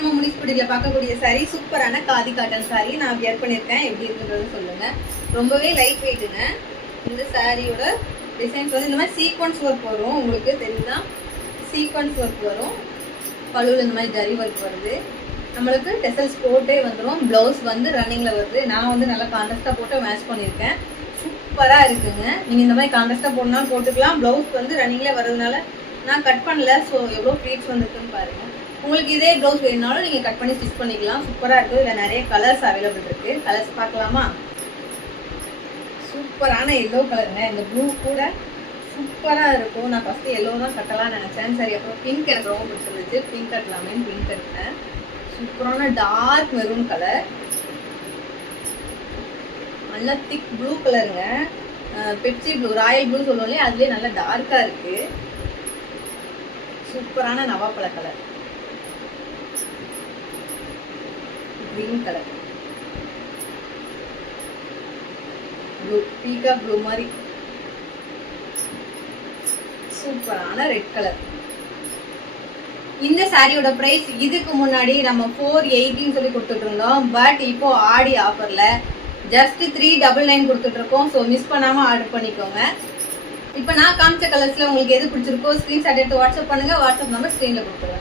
நம்ம முடிச்சுப்படியில பார்க்கக்கூடிய சாரீ சூப்பரான காதி காட்டன் சாரீ நான் வியர் பண்ணியிருக்கேன். எப்படி இருக்குன்றது சொல்லுங்க. ரொம்பவே லைட் வெயிட்டுங்க. இந்த சாரியோட டிசைன்ஸ் வந்து இந்த மாதிரி சீக்வன்ஸ் ஒர்க் வரும். உங்களுக்கு தெரியுதா? சீக்வன்ஸ் ஒர்க் வரும். பழுவில் இந்த மாதிரி ஜரி ஒர்க் வருது. நம்மளுக்கு டெசல்ஸ் போட்டே வந்துடும். ப்ளவுஸ் வந்து ரன்னிங்கில் வருது. நான் வந்து நல்லா கான்ட்ராஸ்டாக போட்டு மேட்ச் பண்ணியிருக்கேன். சூப்பராக இருக்குங்க. நீங்கள் இந்த மாதிரி கான்ட்ராஸ்டாக போடனாலும் போட்டுக்கலாம். ப்ளவுஸ் வந்து ரன்னிங்கில் வர்றதுனால நான் கட் பண்ணல. ஸோ எவ்வளோ ப்ளீட்ஸ் வந்துருக்குன்னு பாருங்கள். உங்களுக்கு இதே ப்ளவுஸ் வேணுனாலும் நீங்கள் கட் பண்ணி ஸ்டிச் பண்ணிக்கலாம். சூப்பராக இருக்குது. இதில் நிறைய கலர்ஸ் அவைலபிள் இருக்குது. கலர்ஸ் பார்க்கலாமா? சூப்பரான எல்லோ கலருங்க. இந்த ப்ளூ கூட சூப்பராக இருக்கும். நான் ஃபஸ்ட்டு எல்லோ தான் கட்டலாம்னு நினச்சேன். சரி, அப்புறம் பிங்க் எனக்கு ரொம்ப பிடிச்சிருந்துச்சு. பிங்க் கட்டலாமேன்னு பிங்க் கட்டினேன். சூப்பரான டார்க் மெரூன் கலர். நல்லா திக் ப்ளூ கலருங்க. பெப்சி ப்ளூ, ராயல் ப்ளூ சொல்லுவோம் இல்லையா, அதுலேயே நல்லா டார்க்காக இருக்குது. சூப்பரான நவாப்பழ கலர். Green colour. ப்ளூ, பீகா ப்ளூ மாதிரி சூப்பரான ரெட் கலர். இந்த சாரியோட பிரைஸ் இதுக்கு முன்னாடி நம்ம 480 சொல்லி கொடுத்துட்டு இருந்தோம். பட் இப்போ ஆடி ஆஃபர்ல ஜஸ்ட் 399 கொடுத்துட்டு இருக்கோம். ஸோ மிஸ் பண்ணாம ஆர்டர் பண்ணிக்கோங்க. இப்போ நான் காமிச்ச கலர்ஸ்ல உங்களுக்கு எது பிடிச்சிருக்கோ ஸ்கிரீன்ஷாட் எடுத்து வாட்ஸ்அப் பண்ணுங்க. வாட்ஸ்அப் நம்பர் ஸ்க்ரீன்ல கொடுத்துருவேன்.